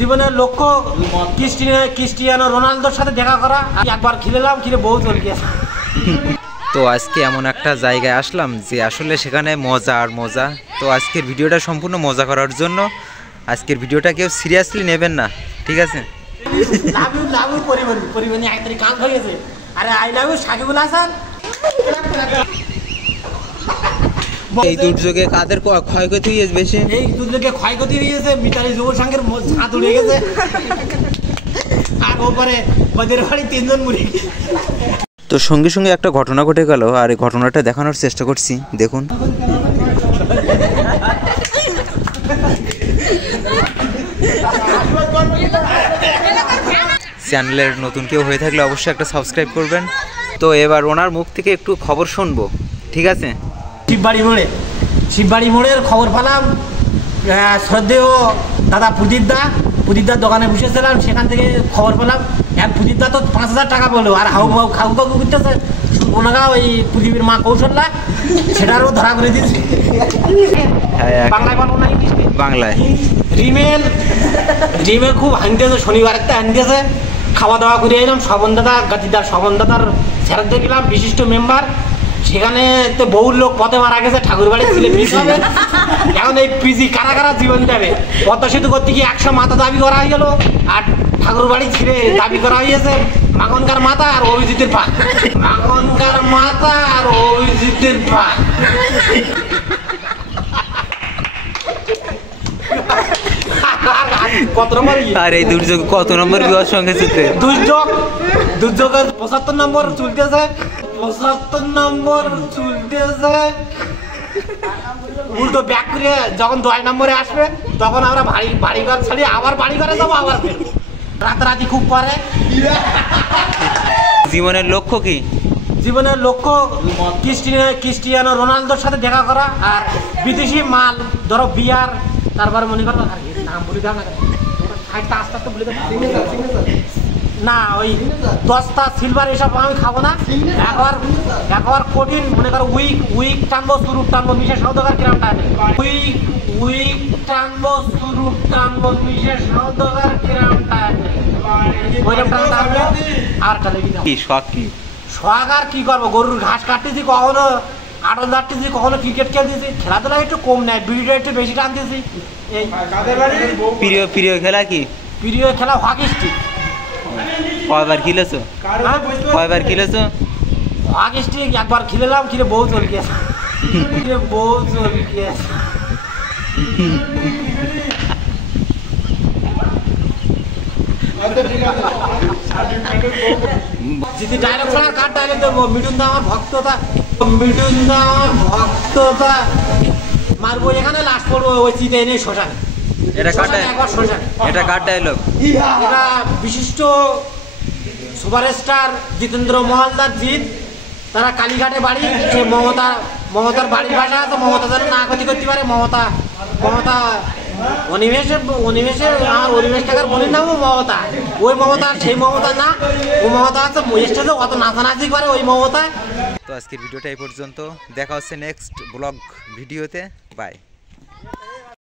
জীবনের লক্ষ্য ক্রিস্টিয়ানো রোনালদোর সাথে দেখা করা। একবার খেলেলাম, খেলে বহু চল গিয়েছে। তো আজকে এমন একটা জায়গায় আসলাম যে আসলে সেখানে মজা আর মজা। তো আজকের ভিডিওটা সম্পূর্ণ মজা করার জন্য। আজকের ভিডিওটা কেউ সিরিয়াসলি নেবেন না, ঠিক আছে? এই দুর্যোগে কাদের ক্ষয়ক্ষতি হয়েছে বেশি? এই দুর্যোগে ক্ষয়ক্ষতি হয়েছে মিতালি যুব সংঘের ছাদ উড়ে গেছে, আর ওপরে ওদের বাড়ি 3 জন মরে গেছে। তো সঙ্গে সঙ্গে একটা ঘটনা ঘটে গেল, আর এই ঘটনাটা দেখানোর চেষ্টা করছি, দেখুন। চ্যানেলের নতুন কেউ হয়ে থাকলে অবশ্যই একটা সাবস্ক্রাইব করবেন। তো এবার ওনার মুখ থেকে একটু খবর শুনবো, ঠিক আছে? শিববাড়ি মোড়ের খবর পেলাম। শ্রদ্ধেয় দাদা প্রদীপদার দোকানে বসেছিলাম, সেখান থেকে খবর পেলাম প্রদীপদা তো 5,000 টাকা বললো, আর খাউ করতেছে ওনারা ওই প্রদীপের মা কৌশল্যা, সেটারও ধরা করে দিয়েছে। বাংলায় বলবো না, বাংলায়। রিমেল খুব হানতেছে, শনিবার একটা হানতেছে। খাওয়া দাওয়া করে এলাম স্বপন দাদার স্যার দেখলাম, বিশিষ্ট মেম্বার। সেখানে তো বহু লোক পথে মারা গেছে, ঠাকুর বাড়ির ছেলে পিস হবে। এখন এই পিজি কারা জীবন দেবে? পদ্মা সেতু করতে গিয়ে 100 মাথা দাবি করা হয়ে গেল, আর ঠাকুর বাড়ি ছেড়ে দাবি করা হয়েছে মাখনকার মাথা আর অভিজিতের পা। মাখনকার মাথা আর অভিজিতের পা। কত নম্বর? আর এই দুর্যোগ কত নম্বর বিবাহ সঙ্গে চলতে? দুর্যোগের 75 নম্বর চলতেছে। 75 নম্বর চলতেছে। উল্টো ব্যাক করে যখন 10 নম্বরে আসবে, তখন আমরা বাড়িঘর ছাড়িয়ে আবার বাড়িঘরে যাবো, আবার রাতারাতি খুব পরে। জীবনের লক্ষ্য কি? জীবনের লক্ষ্য ক্রিস্টিয়ানো রোনালদোর সাথে দেখা করা, আর বিদেশি মাল, ধরো বিয়ার, তারপরে মনে করো নাম বলে দাও না, আস্তে আস্তে বলে দাও না, ওই 10টা সিলভার এসব আমি খাবো না। একবার কঠিন মনে করো উইক টানবো, শুরু টানবো, মিশে সৌদকার কিরাম টানে। উইক টানবো, শুরু টানবো, মিশে সৌদকার কিরাম টানে। ওইরকম টানবো। আর কি শখ আর কি করবো? গরুর ঘাস কাটতেছি, কখনো আটল দাঁড়তেছি, কখনো ক্রিকেট খেলতেছি। খেলাধুলা একটু কম নেয়, ভিডিও একটু বেশি টানতেছি। প্রিয় খেলা কি? প্রিয় খেলা হকি স্টিক। কয়বার খেলেছো? হকি স্টিক একবার খেলেলাম, খেলে বহু চল গিয়েছে। যদি ডায়লগ ছাড়া কার ডায়লগ দেবো? মিঠুন দা আমার ভক্ততা মারবো, এখানে লাস্ট করবো ওই চিতে এনে শ্মশানে। এটা কার ডায়লগ? এটা বিশিষ্ট সুপারস্টার জিতেন্দ্র মহালদার জিৎ। তারা কালীঘাটে বাড়ি। সে মমতার বাড়ির ভাষা আছে, মমতা যেন না ক্ষতি করতে পারে। মমতা অনিমেষের আমার অনিমেষ টাকার বোনের নামও মমতা। ওই মমতা সেই মমতা না, ও মমতা আছে স্টেজে অত নাচানাচি করে, ওই মমতা। তো আজকের ভিডিওটা এই পর্যন্ত, দেখা হচ্ছে নেক্সট ব্লগ ভিডিওতে। বাই।